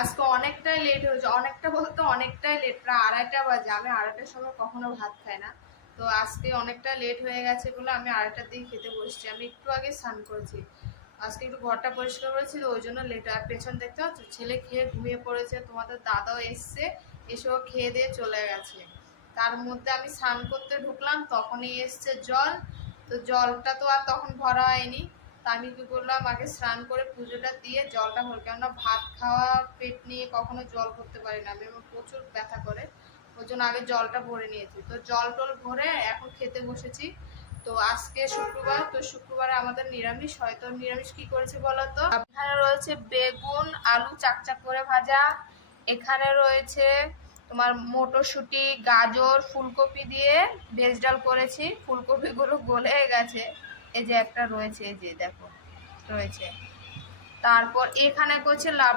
আজকে অনেকটাই লেট হয়েছে, অনেকটা বলতে অনেকটাই লেট, প্রায় 2:30 বাজে। আমি 2:30টার সময় কখনো ভাত খাই না, তো আজকে অনেকটা লেট হয়ে গেছে বলে আমি 2:30টার দিকে খেতে বসছি। আমি একটু আগে স্নান করেছি, আজকে একটু ঘরটা পরিষ্কার করেছি, তো ওই জন্য লেট। আর পেছন দেখতে পাচ্ছ ছেলে খেয়ে ঘুমিয়ে পড়েছে, তোমাদের দাদাও এসছে, এসেও খেয়ে দিয়ে চলে গেছে। তার মধ্যে আমি স্নান করতে ঢুকলাম, তখনই এসছে জল, তো জলটা তো আর তখন ভরা হয়নি। তা আমি কি করলাম, আগে স্নান করে পুজোটা দিয়ে জলটা ভর, কেননা ভাত খাওয়া পেট নিয়ে কখনো জল করতে পারি না আমি, আমার প্রচুর ব্যথা করে, ওই জন্য আগে জলটা ভরে নিয়েছি। তো জল টল ভরে এখন খেতে বসেছি। তো আজকে শুক্রবার, তো শুক্রবারে আমাদের নিরামিষ হয়। তো নিরামিষ কি করেছে বলতো, এখানে রয়েছে বেগুন আলু চাকচাক করে ভাজা, এখানে রয়েছে তোমার মটরশুঁটি গাজর ফুলকপি দিয়ে ভেজ ডাল করেছি, ফুলকপিগুলো গলে গেছে, এই যে একটা রয়েছে, এই যে দেখো রয়েছে। তারপর এখানে করছে লাবড়া